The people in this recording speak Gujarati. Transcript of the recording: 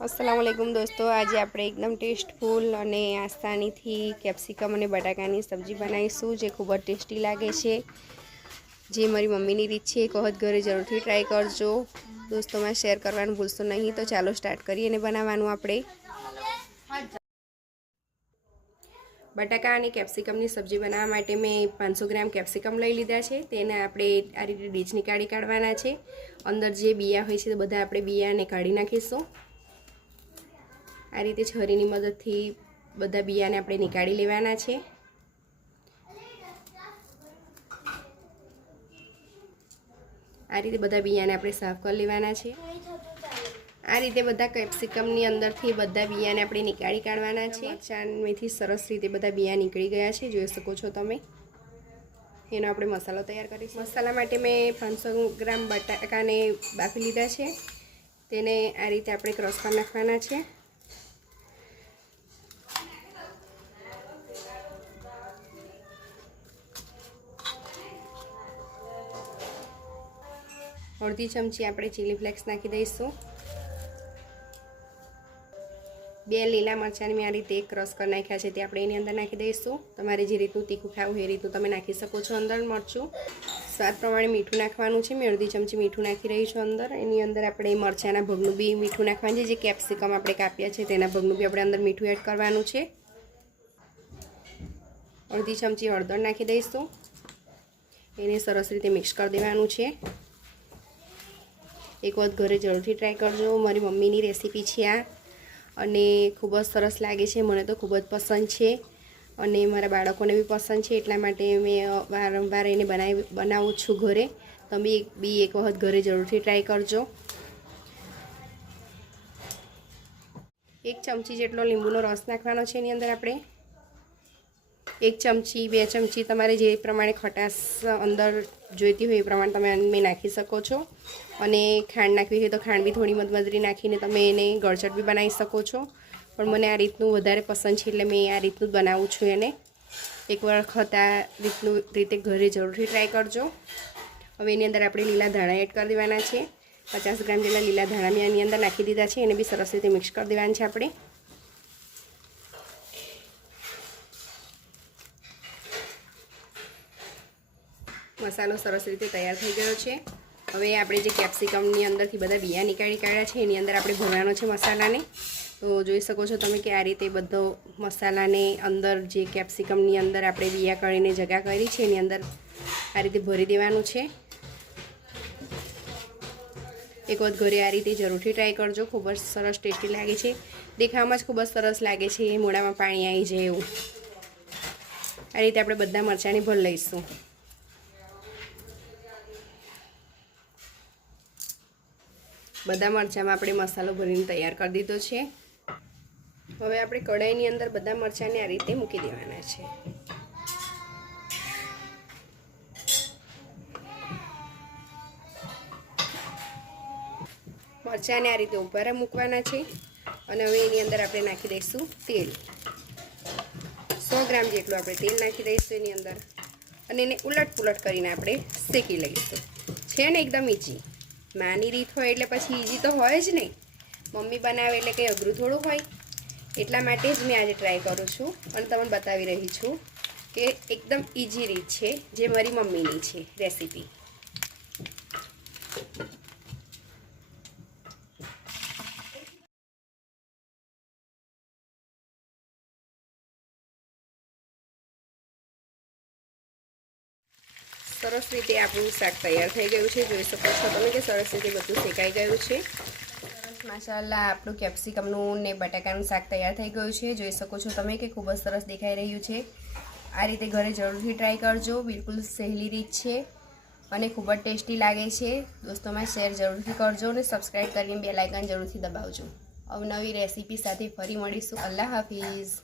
અસલામુઅલૈકુમ દોસ્તો, આજે આપણે એકદમ ટેસ્ટફુલ અને આસાનીથી કેપ્સિકમ અને બટાકાની સબ્જી બનાવીશું જે ખૂબ જ ટેસ્ટી લાગે છે. જે મારી મમ્મીની રીત છે એક વખત ઘરે જરૂરથી ટ્રાય કરજો. દોસ્તોમાં શેર કરવાનું ભૂલશો નહીં, તો ચાલો સ્ટાર્ટ કરીએ અને બનાવવાનું આપણે. બટાકા અને કેપ્સિકમની સબ્જી બનાવવા માટે મેં પાંચસો ગ્રામ કેપ્સિકમ લઈ લીધા છે. તેને આપણે આ રીતે ડીજ નીકાળી કાઢવાના છે. અંદર જે બિયા હોય છે, તે બધા આપણે બિયાને કાઢી નાખીશું. આ રીતે છરીની મદદથી બધા બિયાને આપણે નીકાળી લેવાના છે. આ રીતે બધા બિયાને આપણે સાફ કરી લેવાના છે. આ રીતે બધા કેપ્સિકમની અંદરથી બધા બિયાને આપણે નીકાળી કાઢવાના છે. ચાંદમેથી સરસ રીતે બધા બિયા નીકળી ગયા છે. જોઈ શકો છો તમે. એનો આપણે મસાલો તૈયાર કરીશું. મસાલા માટે મેં પાંચસો ગ્રામ બટાકાને બાફી લીધા છે. તેને આ રીતે આપણે ક્રોસ પર નાખવાના છે. અડધી ચમચી આપણે ચીલી ફ્લેક્સ નાખી દઈશું. બે લીલા મરચાંની મેં આ રીતે ક્રશ કરી નાખ્યા છે, તે આપણે એની અંદર નાખી દઈશું. તમારે જે રીતનું તીખું ખાવું એ રીતનું તમે નાખી શકો છો અંદર મરચું. સ્વાદ પ્રમાણે મીઠું નાખવાનું છે, મેં અડધી ચમચી મીઠું નાખી રહી છું અંદર. એની અંદર આપણે મરચાંના ભગનું બી મીઠું નાખવાનું છે, જે કેપ્સિકમ આપણે કાપ્યા છે, તેના ભગનું બી આપણે અંદર મીઠું એડ કરવાનું છે. અડધી ચમચી હળદર નાખી દઈશું. એને સરસ રીતે મિક્સ કરી દેવાનું છે. એક વખત ઘરે જરૂરથી ટ્રાય કરજો. મારી મમ્મીની રેસીપી છે આ. અને ખૂબ જ સરસ લાગે છે. મને તો ખૂબ જ પસંદ છે. અને મારા બાળકોને બી પસંદ છે. એટલા માટે મેં વારંવાર એને બનાવી, બનાવું છું ઘરે. તમે એક, બી એક વખત ઘરે જરૂરથી ટ્રાય કરજો. એક ચમચી જેટલો લીંબુનો રસ નાખવાનો છે એની અંદર આપણે. એક ચમચી, બે ચમચી તમારે જે પ્રમાણે ખટાશ અંદર જોઈતી હોય એ પ્રમાણે તમે મેં નાખી શકો છો. અને ખાંડ નાખવી હોય તો ખાંડ બી થોડી મધમધરી નાખીને તમે એને ગળચટ બી બનાવી શકો છો. પણ મને આ રીતનું વધારે પસંદ છે એટલે મેં આ રીતનું જ બનાવું છું એને. એક વખત આ રીતનું રીતે ઘરે જરૂરથી ટ્રાય કરજો. હવે એની અંદર આપણે લીલા ધાણા એડ કરી દેવાના છે. પચાસ ગ્રામ જેટલા લીલા ધાણા મેં એની અંદર નાખી દીધા છે. એને બી સરસ રીતે મિક્સ કરી દેવાના છે આપણે. મસાલો સરસ રીતે તૈયાર થઈ ગયો છે. હવે આપણે જે કેપ્સિકમની અંદરથી બધા બિયા નીકાળી કાઢ્યા છે, એની અંદર આપણે ભરવાનો છે મસાલાને. તો જોઈ શકો છો તમે કે આ રીતે બધો મસાલાને અંદર જે કેપ્સિકમની અંદર આપણે બિયા કરીને જગા કરી છે, એની અંદર આ રીતે ભરી દેવાનું છે. એક વખત ઘરે આ રીતે જરૂરથી ટ્રાય કરજો, ખૂબ જ સરસ ટેસ્ટી લાગે છે. દેખાવામાં જ ખૂબ જ સરસ લાગે છે મોઢામાં પાણી આવી જાય એવું. આ રીતે આપણે બધા મરચાંની ભર લઈશું. બધા મરચાંમાં આપણે મસાલો ભરીને તૈયાર કરી દીધો છે. હવે આપણે કઢાઈની અંદર બધા મરચાંને આ રીતે મૂકી દેવાના છે. મરચાંને આ રીતે ઉપર મૂકવાના છે અને હવે એની અંદર આપણે નાખી દઈશું તેલ. સો ગ્રામ જેટલું આપણે તેલ નાખી દઈશું એની અંદર. અને એને ઉલટ પુલટ કરીને આપણે શેકી લઈશું. છે ને એકદમ ઈજી? માની રીત હોય એટલે પછી ઈજી તો હોય જ નહીં. મમ્મી બનાવે એટલે કંઈ અઘરું થોડું હોય. એટલા માટે જ મેં આજે ટ્રાય કરું છું. અને તમને બતાવી રહી છું કે એકદમ ઇઝી રીત છે જે મારી મમ્મીની છે રેસીપી સરસ રીતે આપણું શાક તૈયાર થઈ ગયું છે. જોઈ શકો છો તમે કે સરસ રીતે બધું શેકાઈ ગયું છે. સરસ માશાલ્લાહ આપણું કેપ્સિકમનું ને બટાકાનું શાક તૈયાર થઈ ગયું છે. જોઈ શકો છો તમે કે ખૂબ જ સરસ દેખાઈ રહ્યું છે. આ રીતે ઘરે જરૂરથી ટ્રાય કરજો. બિલકુલ સહેલી રીત છે અને ખૂબ જ ટેસ્ટી લાગે છે. દોસ્તોમાં શેર જરૂરથી કરજો અને સબસ્ક્રાઈબ કરીને બે લાઇકન જરૂરથી દબાવજો. અવનવી રેસીપી સાથે ફરી મળીશું. અલ્લાહ હાફિઝ.